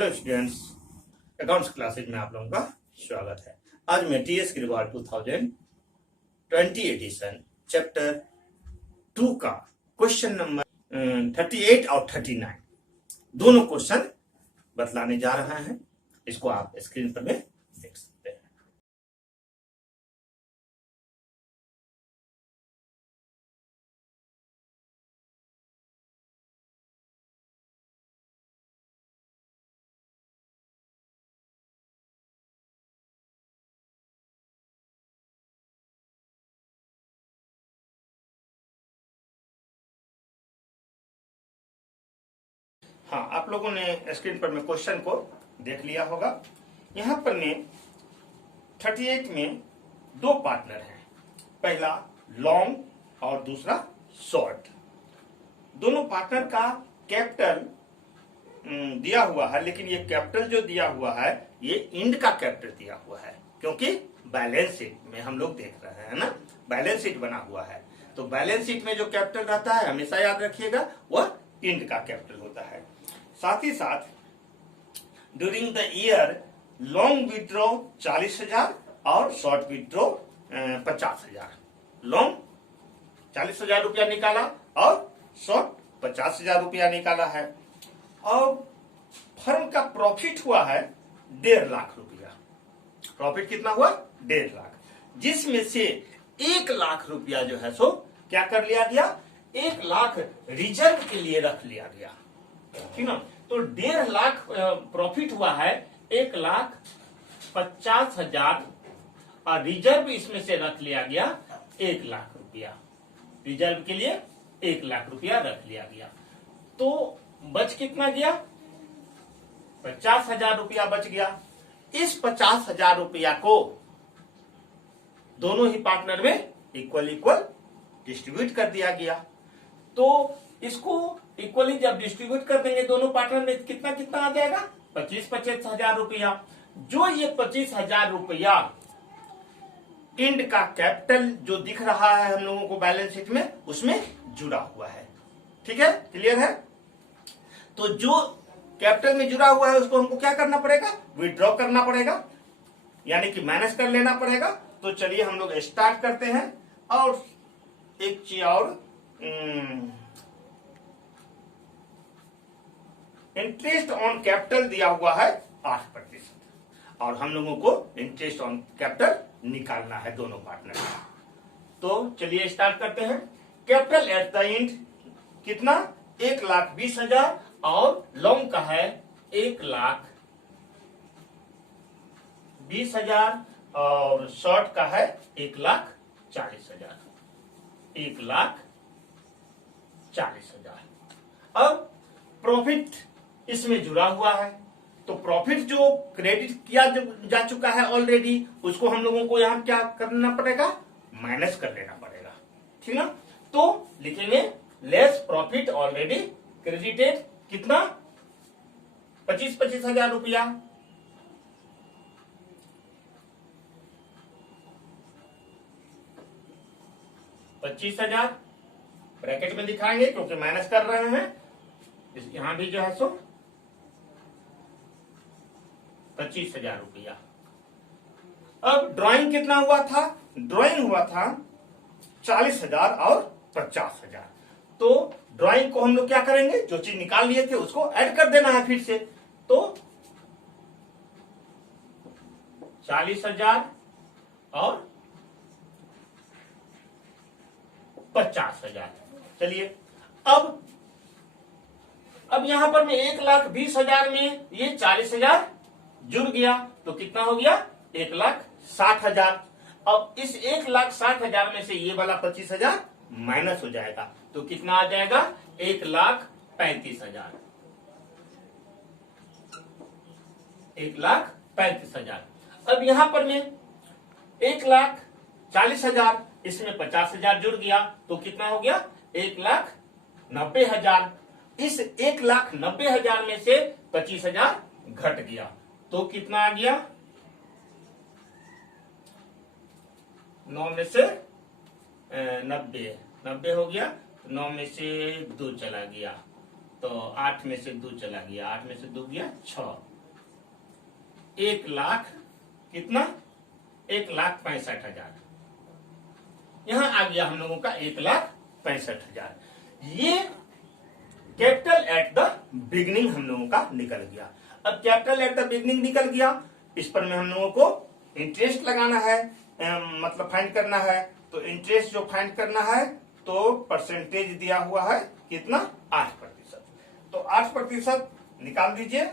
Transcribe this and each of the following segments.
Hello students, accounts classes में आप लोगों का स्वागत है। आज मैं टीएस ग्रीवाल 2020 एडिशन चैप्टर 2 का क्वेश्चन नंबर 38 और 39 दोनों क्वेश्चन बतलाने जा रहा है। इसको आप स्क्रीन पर में देख सकते हैं। हाँ, आप लोगों ने स्क्रीन पर में क्वेश्चन को देख लिया होगा। यहाँ पर में 38 में दो पार्टनर हैं, पहला लॉन्ग और दूसरा शॉर्ट। दोनों पार्टनर का कैपिटल दिया हुआ है, लेकिन ये कैपिटल जो दिया हुआ है ये इंड का कैपिटल दिया हुआ है, क्योंकि बैलेंस शीट में हम लोग देख रहे हैं ना, बैलेंस शीट बना हुआ है। तो बैलेंस शीट में जो कैपिटल रहता है हमेशा याद रखिएगा वह इंड का कैपिटल होता है। साथ ही साथ during the year long withdraw 40,000 और शॉर्ट विड्रॉ 50,000। लॉन्ग 40,000 रुपया निकाला और शॉर्ट 50,000 रुपया निकाला है। और फर्म का प्रॉफिट हुआ है 1.5 लाख रुपया। प्रॉफिट कितना हुआ? 1.5 लाख, जिसमें से 1 लाख रुपया जो है सो क्या कर लिया गया? 1 लाख रिजर्व के लिए रख लिया गया, ठीक ना। तो 1.5 लाख प्रॉफिट हुआ है, 1,50,000 और रिजर्व इसमें से रख लिया गया 1 लाख रुपया। रिजर्व के लिए 1 लाख रुपया रख लिया गया। तो बच कितना गया? 50,000 रुपया बच गया। इस 50,000 रुपया को दोनों ही पार्टनर में इक्वल डिस्ट्रीब्यूट कर दिया गया। तो इसको इक्वली जब डिस्ट्रीब्यूट कर देंगे दोनों पार्टनर में कितना कितना आ जाएगा? 25,000 रुपया। जो ये 25,000 रुपया इंड का कैपिटल जो दिख रहा है हम लोगों को बैलेंस शीट में, उसमें जुड़ा हुआ है। ठीक है, क्लियर है। तो जो कैपिटल में जुड़ा हुआ है उसको हमको क्या करना पड़ेगा? विड्रॉ करना पड़ेगा, यानी कि माइनस कर लेना पड़ेगा। तो चलिए हम लोग स्टार्ट करते हैं। और एक चीज और, इंटरेस्ट ऑन कैपिटल दिया हुआ है 8%, और हम लोगों को इंटरेस्ट ऑन कैपिटल निकालना है दोनों पार्टनर का। तो चलिए स्टार्ट करते हैं। कैपिटल एट द एंड कितना? 1,20,000 और लॉन्ग का है 1,20,000 और शॉर्ट का है 1,40,000। 1,40,000। अब प्रॉफिट इसमें जुड़ा हुआ है, तो प्रॉफिट जो क्रेडिट किया जा चुका है ऑलरेडी, उसको हम लोगों को यहां क्या करना पड़ेगा? माइनस कर लेना पड़ेगा, ठीक ना। तो लिखेंगे लेस प्रॉफिट ऑलरेडी क्रेडिटेड। कितना? 25,000 रुपया। $25,000 ब्रैकेट में दिखाएंगे क्योंकि माइनस कर रहे हैं। यहां भी जो है सो 25,000 रुपया। अब ड्राइंग कितना हुआ था? ड्राइंग हुआ था 40,000 और 50,000। तो ड्राइंग को हम लोग क्या करेंगे? जो चीज निकाल लिए थे उसको ऐड कर देना है फिर से। तो 40,000 और 50,000। चलिए अब यहां पर में 1,20,000 में ये 40,000 जुड़ गया, तो कितना हो गया? 1,60,000। अब इस 1,60,000 में से ये वाला 25,000 माइनस हो जाएगा, तो कितना आ जाएगा? 1,35,000। 1,35,000। अब यहां पर में 1,40,000, इसमें 50,000 जुड़ गया, तो कितना हो गया? 1,90,000। इस 1,90,000 में से 25,000 घट गया, तो कितना आ गया? 9 में से 90 हो गया। 9 में से 2 चला गया, तो 8 में से 2 चला गया, 8 में से 2 गया 6, 1,00,000 कितना 1,65,000। यहां आ गया हम लोगों का 1,65,000। ये कैपिटल एट द बिगनिंग हम लोगों का निकल गया। अब कैपिटल एट द बिगनिंग निकल गया, इस पर में हम लोगों को इंटरेस्ट लगाना है, मतलब फाइंड करना है। तो इंटरेस्ट जो फाइंड करना है तो परसेंटेज दिया हुआ है कितना 8%। तो 8% निकाल दीजिए।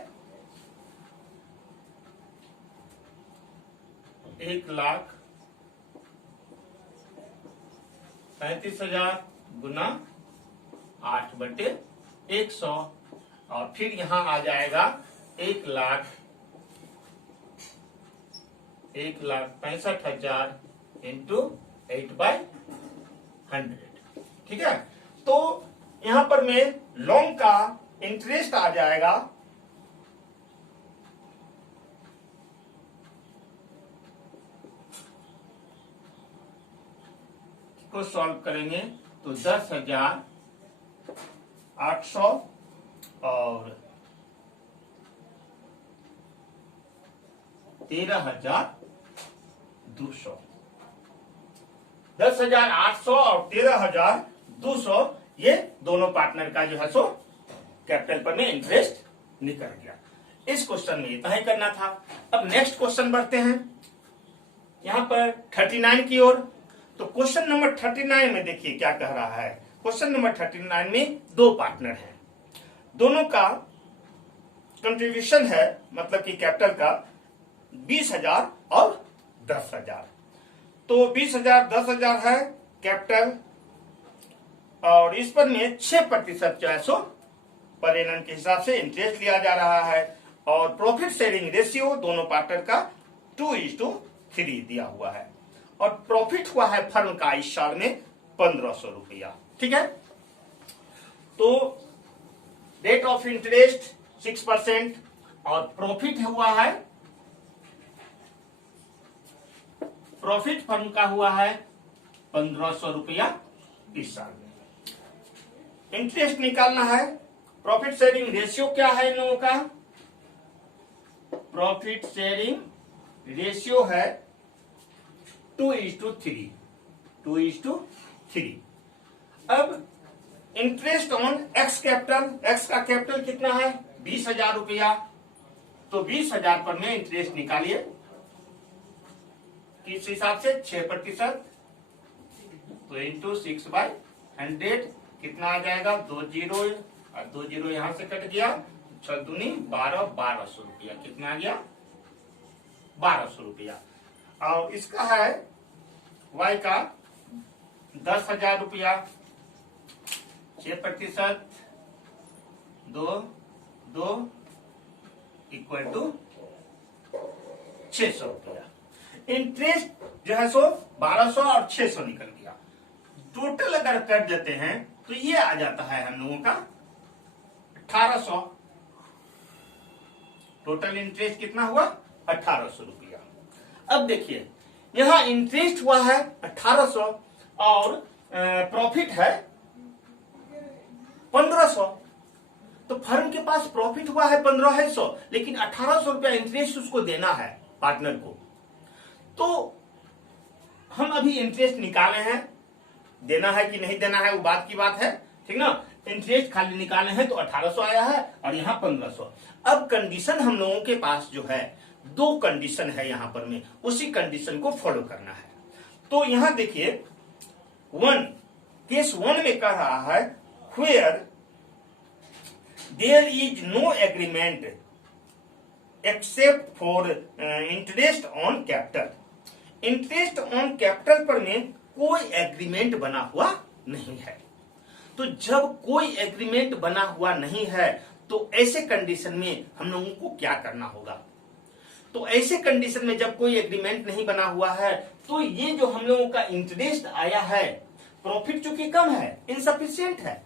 1,35,000 गुना 8/100 और फिर यहां आ जाएगा 1,65,000 इंटू 8/100। ठीक है, तो यहां पर में लोन का इंटरेस्ट आ जाएगा को सॉल्व करेंगे तो 10,800 और 13,200। 10,800 और 13,200 ये दोनों पार्टनर का जो है सो कैपिटल पर में इंटरेस्ट निकल गया। इस क्वेश्चन में इतना ही करना था। अब नेक्स्ट क्वेश्चन बढ़ते हैं यहां पर 39 की ओर। तो क्वेश्चन नंबर 39 में देखिए क्या कह रहा है। क्वेश्चन नंबर 39 में दो पार्टनर हैं, दोनों का कंट्रीब्यूशन है मतलब कि कैपिटल का 20,000 और 10,000। तो 20,000 10,000 है कैपिटल और इस पर में 6% जो है सो पर एनम के हिसाब से इंटरेस्ट लिया जा रहा है और प्रॉफिट शेयरिंग रेशियो दोनों पार्टनर का 2:3 दिया हुआ है और प्रॉफिट हुआ है फर्म का इस साल में 1,500 रुपया। ठीक है, तो रेट ऑफ इंटरेस्ट 6% और प्रॉफिट हुआ है, प्रॉफिट फर्म का हुआ है 1,500 रुपया इस साल में। इंटरेस्ट निकालना है, प्रॉफिट शेयरिंग रेशियो क्या है इन लोगों का, प्रॉफिट शेयरिंग रेशियो है 2:3। अब interest on x capital, x का कैपिटल कितना है 20,000 रुपया। तो 20,000 पर में इंटरेस्ट निकालिए किस हिसाब से 6%। तो इंटू 6/100 कितना आ जाएगा 2 जीरो और 2 जीरो यहां से कट गया, 6 दूनी 12, 1,200 रुपया कितना आ गया 1,200 रुपया। और इसका है वाई का 10,000 रुपया, 6% 2 इक्वल टू 600 रुपया। इंटरेस्ट जो है सो 1,200 और 600 निकल गया। टोटल अगर कर देते हैं तो ये आ जाता है हम लोगों का 1,800। टोटल इंटरेस्ट कितना हुआ 1,800 रुपया। अब देखिए यहां इंटरेस्ट हुआ है 1,800 और प्रॉफिट है 1,500। तो फर्म के पास प्रॉफिट हुआ है 1,500 लेकिन 1,800 रुपया इंटरेस्ट उसको देना है पार्टनर को। तो हम अभी इंटरेस्ट निकाले हैं, देना है कि नहीं देना है वो बात की बात है, ठीक ना। इंटरेस्ट खाली निकाले हैं तो 1,800 आया है और यहाँ 1,500। अब कंडीशन हम लोगों के पास जो है दो कंडीशन है यहाँ पर में, उसी कंडीशन को फॉलो करना है। तो यहां देखिए केस 1 में कह रहा है where there is no agreement except for interest on capital. Interest on capital पर में कोई एग्रीमेंट बना हुआ नहीं है। तो जब कोई एग्रीमेंट बना हुआ नहीं है तो ऐसे कंडीशन में हम लोगों को क्या करना होगा। तो ऐसे कंडीशन में जब कोई एग्रीमेंट नहीं बना हुआ है तो ये जो हम लोगों का इंटरेस्ट आया है, प्रॉफिट चूंकि कम है, इनसफिशियंट है,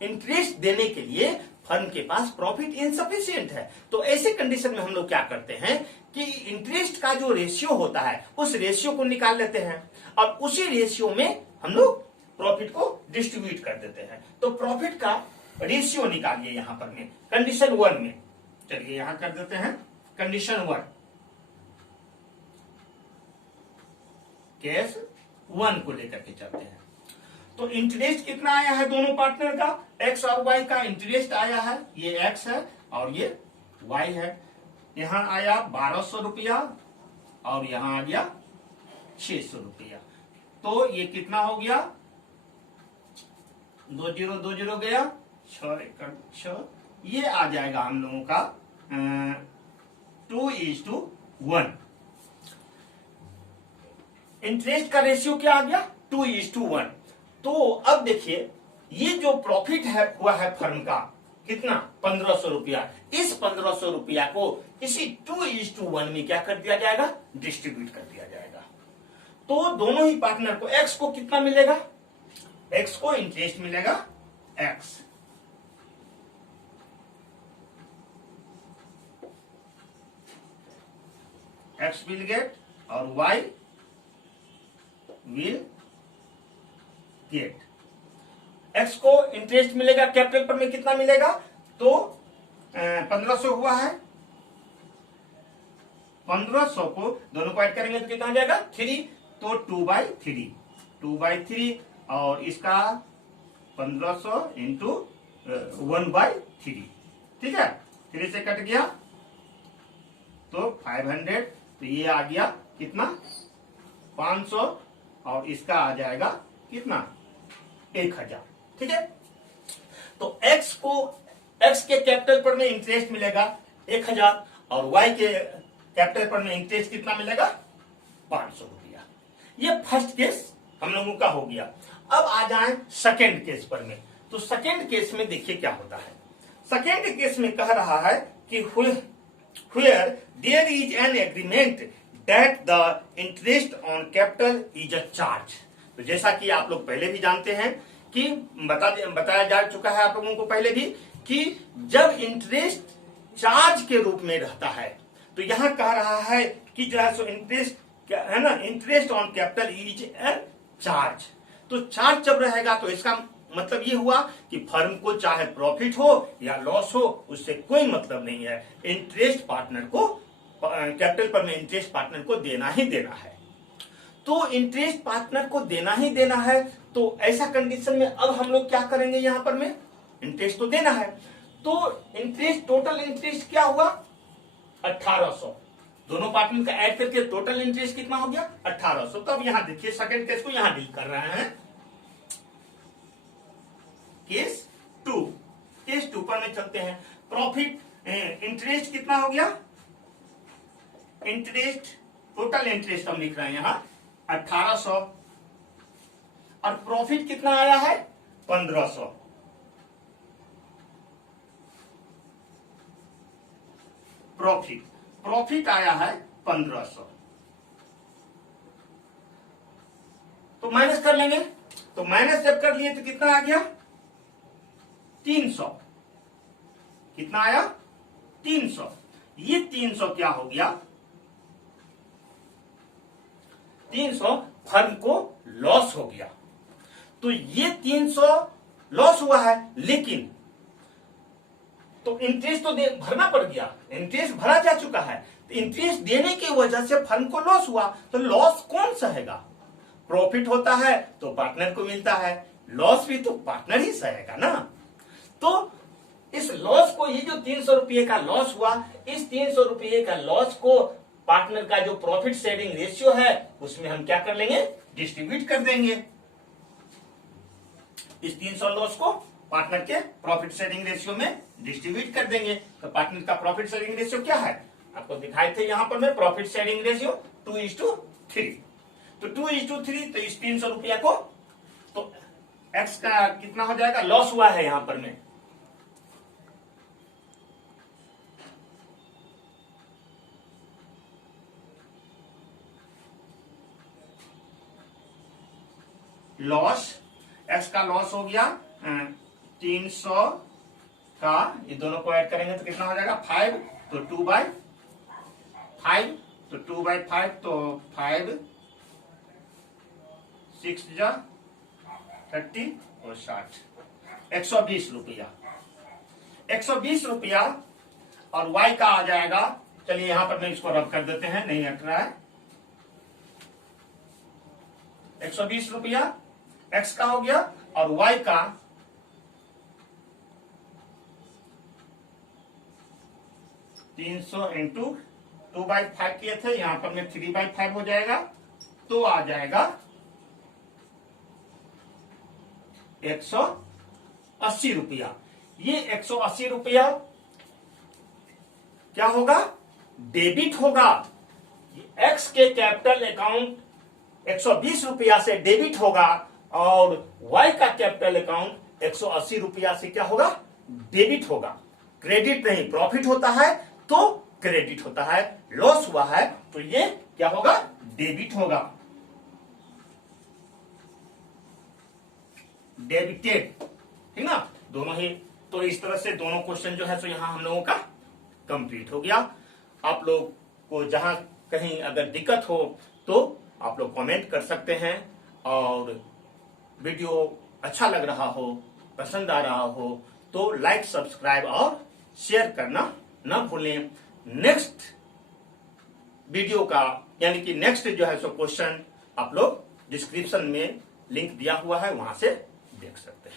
इंटरेस्ट देने के लिए फर्म के पास प्रॉफिट इनसफिशियंट है। तो ऐसे कंडीशन में हम लोग क्या करते हैं कि इंटरेस्ट का जो रेशियो होता है उस रेशियो को निकाल लेते हैं और उसी रेशियो में हम लोग प्रॉफिट को डिस्ट्रीब्यूट कर देते हैं। तो प्रॉफिट का रेशियो निकालिए यहां पर में कंडीशन 1 में। चलिए यहां कर देते हैं कंडीशन 1, केस 1 को लेकर के चलते हैं। तो इंटरेस्ट कितना आया है दोनों पार्टनर का, एक्स और वाई का इंटरेस्ट आया है, ये एक्स है और ये वाई है। यहां आया 1200 रुपया और यहां आ गया 600 रुपया। तो ये कितना हो गया, 20 गया, 6, ये आ जाएगा हम लोगों का 2:1। इंटरेस्ट का रेशियो क्या आ गया, 2:1। तो अब देखिए ये जो प्रॉफिट है हुआ है फर्म का कितना, 1500 रुपया। इस 1500 रुपया को इसी 2:1 में क्या कर दिया जाएगा, डिस्ट्रीब्यूट कर दिया जाएगा। तो दोनों ही पार्टनर को, एक्स को कितना मिलेगा, एक्स को इंटरेस्ट मिलेगा एक्स, एक्स विल गेट और वाई विल गेट। एक्स को इंटरेस्ट मिलेगा कैपिटल पर में कितना मिलेगा, तो 1500 हुआ है, 1500 को दोनों को ऐड करेंगे तो कितना आ जाएगा 3, तो 2/3 और इसका 1500 इंटू 1/3, ठीक है, 3 से कट गया तो 500, तो ये आ गया कितना 500 और इसका आ जाएगा कितना 1000, ठीक है। तो एक्स के कैपिटल पर में इंटरेस्ट मिलेगा 1000 और वाई के कैपिटल पर में इंटरेस्ट कितना मिलेगा 500 रुपया। ये फर्स्ट केस हम लोगों का हो गया। अब आ जाए सेकेंड केस पर में। तो सेकेंड केस में देखिए क्या होता है। सेकेंड केस में कह रहा है कि where there is an agreement that the interest on capital is a charge। तो जैसा कि आप लोग पहले भी जानते हैं कि बताया जा चुका है आप लोगों को पहले भी कि जब इंटरेस्ट चार्ज के रूप में रहता है तो यहां कह रहा है कि जो है सो इंटरेस्ट है ना, interest on capital is a charge. तो चार्ज जब रहेगा तो इसका मतलब ये हुआ कि फर्म को चाहे प्रॉफिट हो या लॉस हो उससे कोई मतलब नहीं है, इंटरेस्ट पार्टनर को, कैपिटल पर में इंटरेस्ट पार्टनर को देना ही देना है। तो इंटरेस्ट पार्टनर को देना ही देना है, तो ऐसा कंडीशन में अब हम लोग क्या करेंगे, यहां पर में इंटरेस्ट तो देना है। तो इंटरेस्ट, टोटल इंटरेस्ट क्या हुआ 1800, दोनों पार्टनर का ऐड करके टोटल इंटरेस्ट कितना हो गया 1800। तो अब यहां देखिए सेकंड केस को यहां डील कर रहे हैं, केस 2 पर में चलते हैं। प्रॉफिट, इंटरेस्ट कितना हो गया, इंटरेस्ट, टोटल इंटरेस्ट हम लिख रहे हैं यहां 1800 और प्रॉफिट कितना आया है 1500। प्रॉफिट आया है 1500, तो माइनस कर लेंगे। तो माइनस जब कर लिए तो कितना आ गया 300, कितना आया 300। ये 300 क्या हो गया, 300 फर्म को लॉस हो गया। तो ये 300 लॉस हुआ है, लेकिन तो इंटरेस्ट तो भरना पड़ गया, इंटरेस्ट भरा जा चुका है। तो इंटरेस्ट देने की वजह से फर्म को लॉस हुआ, तो लॉस कौन सहेगा, प्रॉफिट होता है तो पार्टनर को मिलता है, लॉस भी तो पार्टनर ही सहेगा ना। तो इस लॉस को, ये जो 300 रुपये का लॉस हुआ, इस 300 रुपये का लॉस को पार्टनर का जो प्रॉफिट शेयरिंग रेशियो है उसमें हम क्या कर लेंगे, डिस्ट्रीब्यूट कर देंगे। इस 300 लॉस को पार्टनर के प्रॉफिट शेयरिंग रेशियो में डिस्ट्रीब्यूट कर देंगे। तो पार्टनर का प्रॉफिट शेयरिंग रेशियो क्या है, आपको दिखाए थे यहां पर में, प्रॉफिट शेयरिंग रेशियो 2:3। तो 2:3, तो इस 300 रुपया को, तो एक्स का कितना हो जाएगा, लॉस हुआ है यहां पर में, लॉस, एक्स का लॉस हो गया 300 का, ये दोनों को ऐड करेंगे तो कितना हो जाएगा 5, तो 2/5, तो 2/5, तो 5 6 जा 30 और 60, 120 रुपया, 120 रुपया। और y का आ जाएगा चलिए यहां पर मैं इसको रब कर देते हैं, नहीं हट रहा है। 120 रुपया एक्स का हो गया और वाई का 300 इंटू 2/5 किए थे, यहां पर में 3/5 हो जाएगा, तो आ जाएगा 180 रुपया। ये 180 रुपया क्या होगा? डेबिट होगा। एक्स के कैपिटल अकाउंट 120 रुपया से डेबिट होगा और वाई का कैपिटल अकाउंट 180 रुपया से क्या होगा? डेबिट होगा। क्रेडिट नहीं, प्रॉफिट होता है तो क्रेडिट होता है, लॉस हुआ है तो ये क्या होगा? डेबिट होगा, डेबिटेड, ठीक ना? दोनों ही। तो इस तरह से दोनों क्वेश्चन जो है सो यहां हम लोगों का कंप्लीट हो गया। आप लोग को जहां कहीं अगर दिक्कत हो तो आप लोग कमेंट कर सकते हैं, और वीडियो अच्छा लग रहा हो, पसंद आ रहा हो तो लाइक, सब्सक्राइब और शेयर करना ना भूलें। नेक्स्ट वीडियो का यानी कि नेक्स्ट जो है सो क्वेश्चन आप लोग डिस्क्रिप्शन में लिंक दिया हुआ है, वहां से देख सकते हैं।